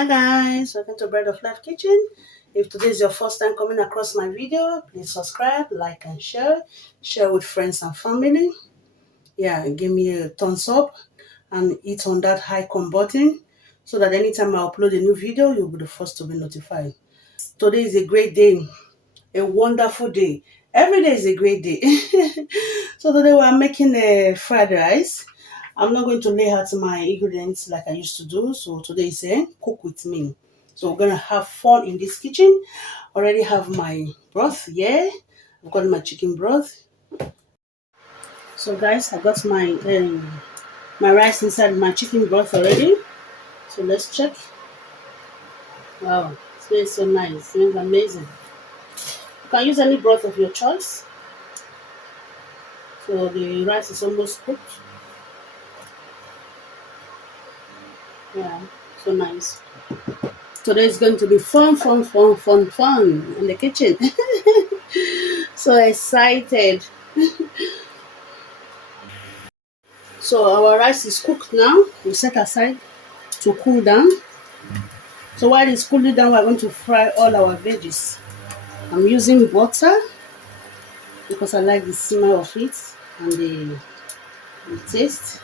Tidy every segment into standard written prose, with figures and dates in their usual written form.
Hi guys, welcome to Bread of Life Kitchen. If today is your first time coming across my video, please subscribe, like and share. Share with friends and family. Yeah, give me a thumbs up and hit on that icon button so that anytime I upload a new video, you'll be the first to be notified. Today is a great day, a wonderful day. Every day is a great day. So today we're making a fried rice. I'm not going to lay out my ingredients like I used to do. So today is a cook with me. So we're gonna have fun in this kitchen. Already have my broth. Yeah, I've got my chicken broth. So guys, I got my rice inside my chicken broth already. So let's check. Wow, it smells so nice. It smells amazing. You can use any broth of your choice. So the rice is almost cooked. Yeah, so nice. Today is going to be fun, fun, fun, fun, fun in the kitchen. So excited. So our rice is cooked now. We set aside to cool down. So while it's cooling down, we're going to fry all our veggies. I'm using butter because I like the smell of it and the taste.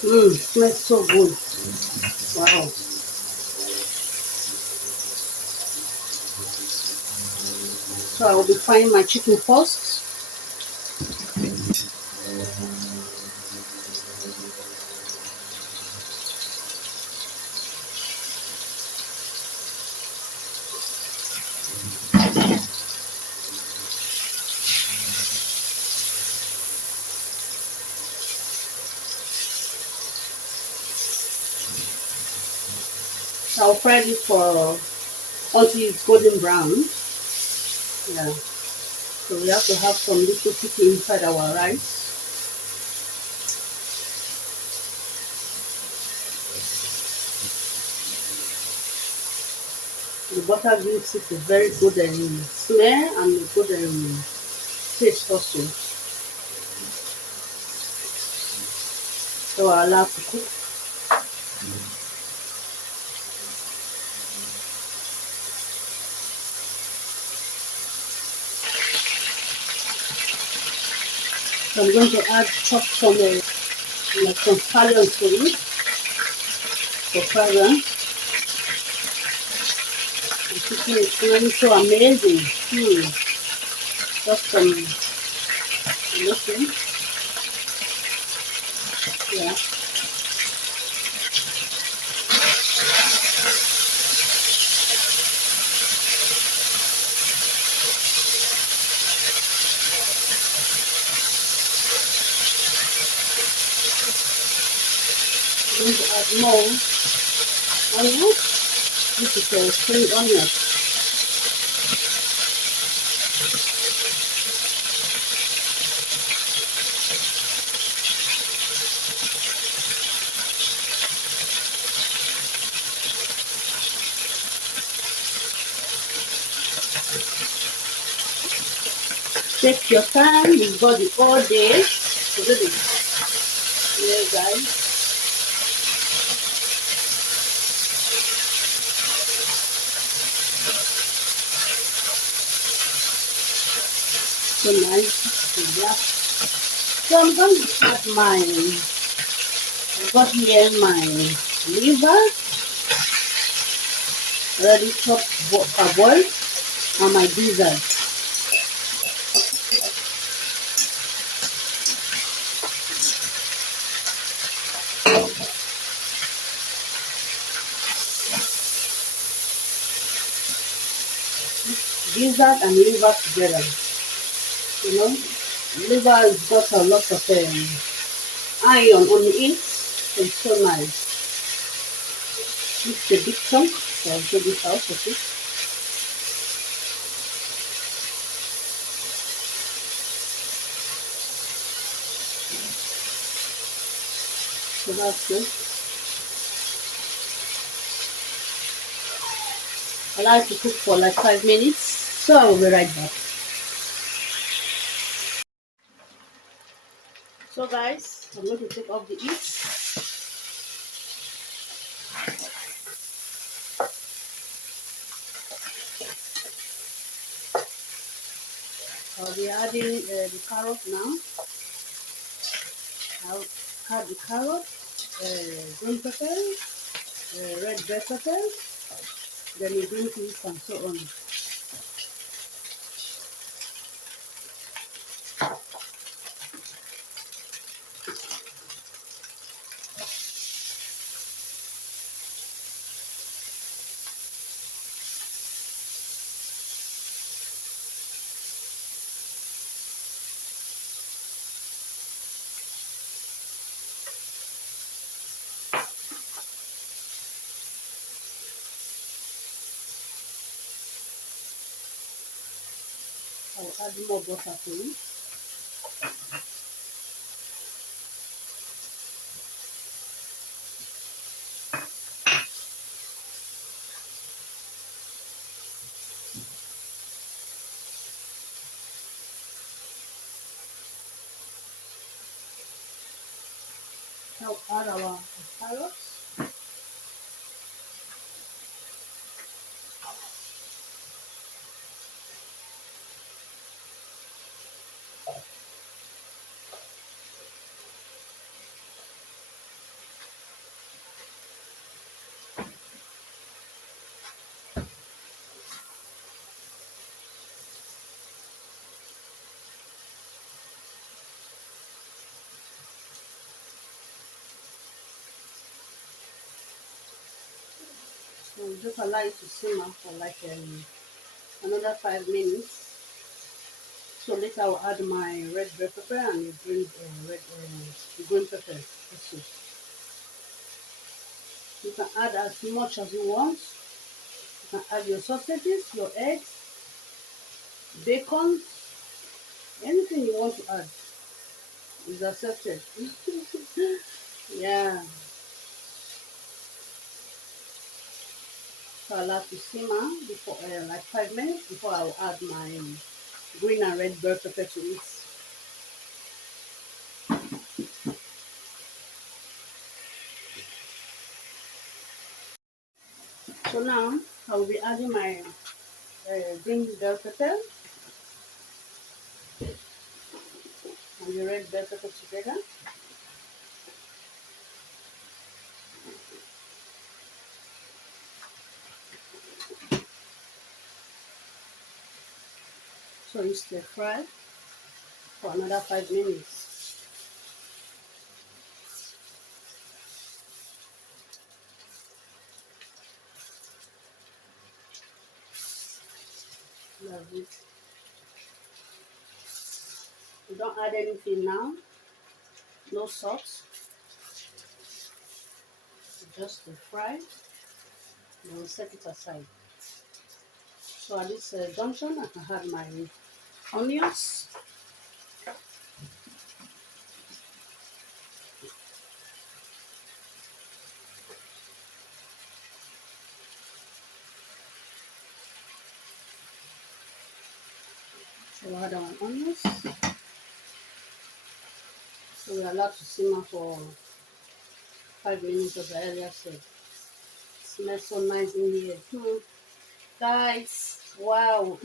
Smells so good. Wow. So I will be frying my chicken first. So I'll fry it for until it's golden brown. Yeah. So we have to have some little chicken inside our rice. The butter gives it a very good smell and a good taste also. So I'll allow to cook. So I'm going to add chop some scallions to it for fry. The chicken is smelling so amazing. Just some nothing. Yeah. I'm going to add more onion. This is a spring onion. Take your time. You've got the all day to do this. Yeah, guys. So nice. Yeah. So I'm going to add I've got here my liver, ready chopped parboiled, and my gizzard. Gizzard and liver together. You know, liver has got a lot of iron on it, so it's so nice. It's a big chunk, so I'll take this out of it. So that's good. I like to cook for like 5 minutes, so I will be right back. So guys, I'm going to take off the heat. I'll be adding the carrot now. I'll add the carrot, green pepper, red bell pepper, then the green peas and so on. I'll add more butter to it. I'll add our carrots. So just allow it to simmer for like another 5 minutes. So later I'll add my red bell pepper and the green pepper also. You can add as much as you want. You can add your sausages, your eggs, bacon, anything you want to add is accepted. Yeah. So I'll allow to simmer before like 5 minutes before I'll add my green and red bell pepper to it. So now I will be adding my green bell pepper and the red bell pepper together. So you stir fry for another 5 minutes. Love it. You don't add anything now, no salt. Just stir fry, then we'll set it aside. So at this junction, I can add my onions. So we'll add our onions. So we're allowed to simmer for 5 minutes as I earlier said. It smells so nice in here. Guys, wow.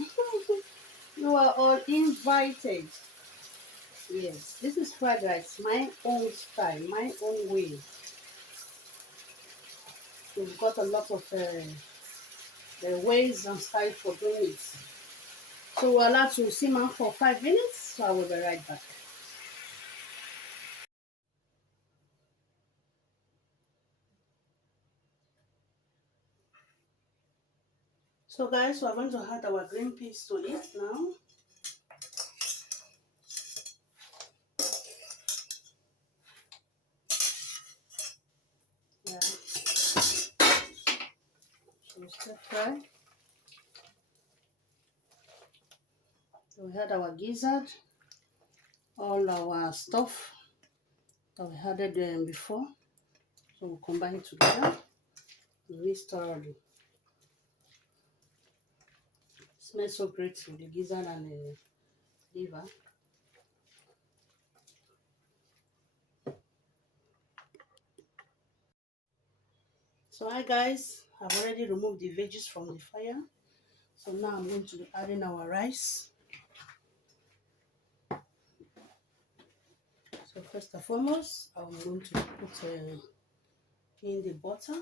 You are all invited. Yes, this is fried rice, my own style, my own way. We've got a lot of ways and style for doing it. So we're allowed to simmer for 5 minutes, so I will be right back. So guys, we're going to add our green peas to it now. Yeah. So stir fry. So we had our gizzard, all our stuff that we added before. So we'll combine it together. Mix thoroughly. Smells so great with the gizzard and the liver. So hi guys, I've already removed the veggies from the fire. So now I'm going to be adding our rice. So first and foremost, I'm going to put in the butter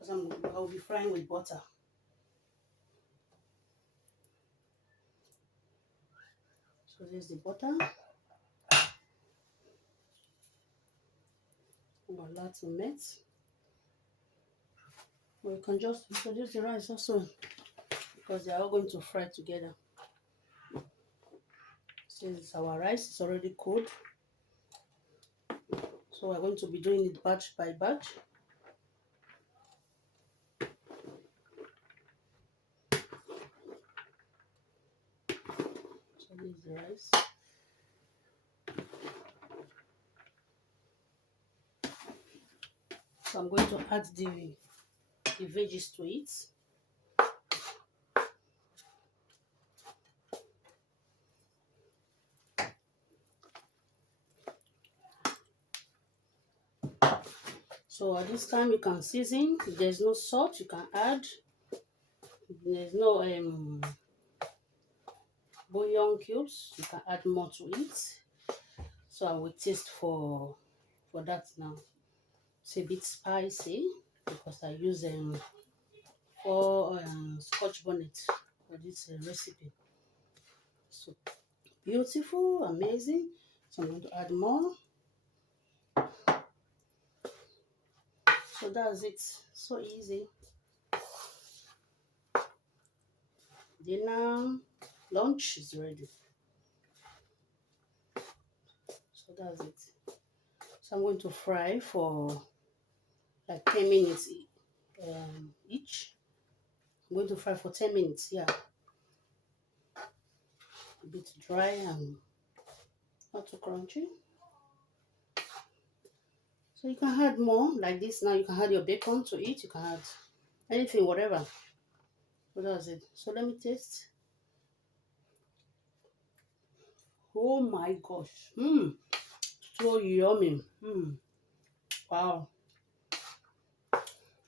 because I'll be frying with butter. So there's the butter. I'm allowed to mix. Or you can just introduce the rice also because they are all going to fry together. Since our rice is already cold, so we're going to be doing it batch by batch. So this is the rice. So I'm going to add the veggies to it. So at this time you can season. If there's no salt, you can add. If there's no bouillon cubes, you can add more to it. So I will taste for that now. It's a bit spicy because I use 4 scotch bonnet for this recipe. So beautiful, amazing. So I'm going to add more. So that's it. So easy. Dinner, lunch is ready. So that's it. So I'm going to fry for like 10 minutes each. I'm going to fry for 10 minutes, yeah. A bit dry and not too crunchy. So you can add more like this now. You can add your bacon to it. You can add anything, whatever. So that's it. So let me taste. Oh my gosh. So yummy. Wow.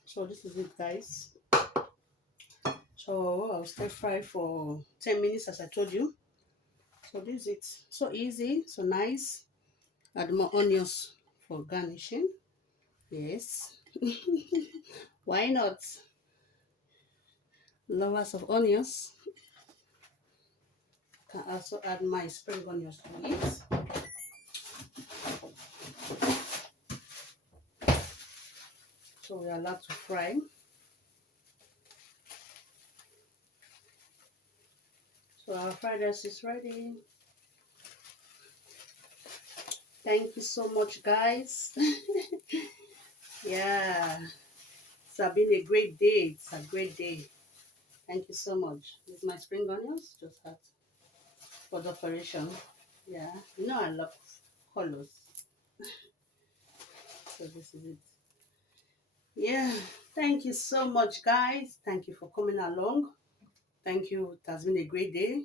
So this is it, guys. So I'll stir fry for 10 minutes as I told you. So this is it. So easy, so nice. Add more onions for garnishing. Yes. Why not? Lovers of onions can also add my spring onions to it. So we are allowed to fry. So our fried rice is ready. Thank you so much, guys. Yeah, it's been a great day. It's a great day. Thank you so much. With my spring onions, just had for the operation. Yeah, you know I love colors. So this is it. Yeah, thank you so much, guys. Thank you for coming along. Thank you. It has been a great day.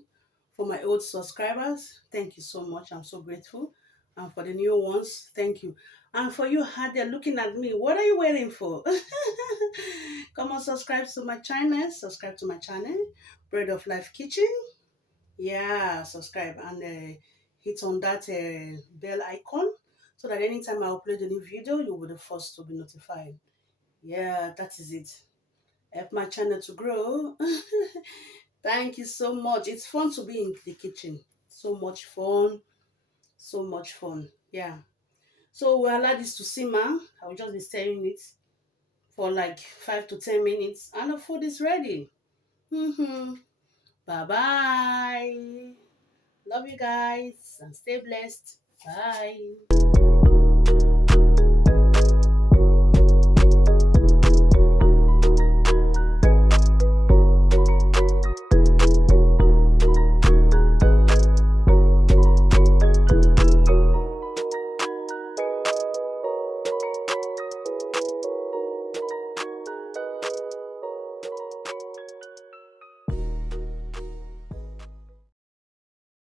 For my old subscribers, thank you so much. I'm so grateful. And for the new ones, thank you. And for you out there looking at me, what are you waiting for? Come on, subscribe to my channel. Subscribe to my channel, Bread of Life Kitchen. Yeah, subscribe and hit on that bell icon so that anytime I upload a new video, you'll be the first to be notified. Yeah, that is it. Help my channel to grow. Thank you so much. It's fun to be in the kitchen. So much fun. So much fun. Yeah. So we'll allow this to simmer. I will just be stirring it for like 5 to 10 minutes and the food is ready. Bye bye. Love you guys and stay blessed. Bye.